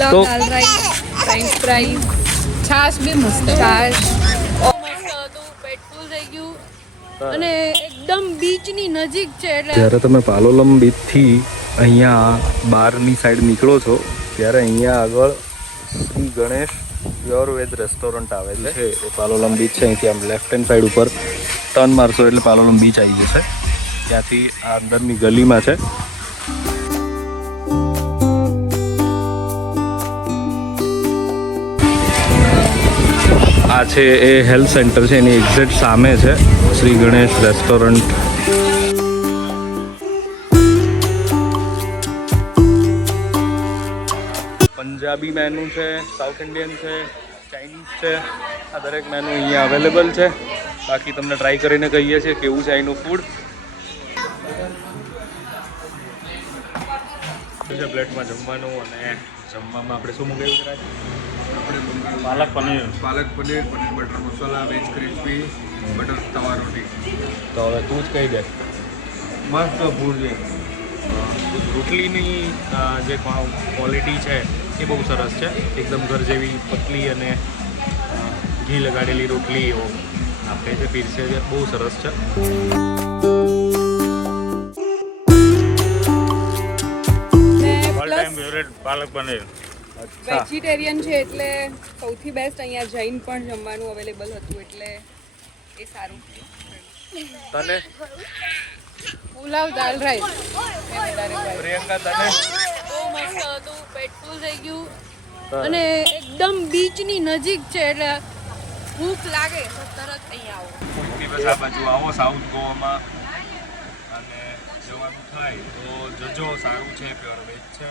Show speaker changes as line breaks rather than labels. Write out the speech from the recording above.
તો
દાલ rice french fries છાશ બી મસ્ત છાશ પેટ ફૂલ થઈ ગયું। અને એકદમ બીચની નજીક છે એટલે
જ્યારે તમે પાલોલમ બીચથી અહીંયા બહારની સાઈડ નીકળો છો ત્યારે અહીંયા આગળ Shri Ganesh pure veg restaurant આવે છે. એ પાલોલમ બીચ છે અહીંથી આમ લેફ્ટ હેન્ડ સાઈડ ઉપર ટર્ન મારશો એટલે પાલોલમ બીચ આવી જશે. ત્યાંથી આ અંદરની ગલીમાં છે. આ છે એ હેલ્થ સેન્ટર છે, એની એક્ઝેક્ટ સામે છે, શ્રી ગણેશ રેસ્ટોરન્ટ પંજાબી મેનુ છે સાઉથ ઇન્ડિયન છે ચાઇનીઝ છે, આ દરેક મેનુ અહીંયા અવેલેબલ છે. બાકી તમને ટ્રાય કરીને કહીએ છીએ કેવું છે અહીંનું ફૂડ પ્લેટમાં જમવાનું અને જમવામાં આપણે શું મંગાવ્યું
palak paneer.
Palak paneer paneer butter masala veg crispy butter તવા રોટી.
તો હવે તું જ કહી દે.
મસ્ત છે
રોટલીની જે ક્વોલિટી છે એ બહુ સરસ છે. એકદમ ઘર જેવી પતલી અને ઘી લગાડેલી રોટલીઓ આપણે જે પીરસે છે બહુ સરસ છે.
All time favourite palak paneer.
Vegetarian છે એટલે સૌથી બેસ્ટ અહીંયા જૈન પણ જમવાનું અવેલેબલ હતું એટલે એ સારું.
તને?
પુલાવ દાલ રાઈસ
પ્રિયંકા તને?
બહુ મસ્ત હતું. પેટ ફૂલ થઈ ગયું. અને એકદમ બીચની નજીક છે એટલે ભૂખ લાગે તો તરત અહીંયા આવો.
દિવસ આ બાજુ આવો સાઉથ ગોવામાં. અને જવાનું થાય તો જજો સારું છે પ્યોર વેજ છે.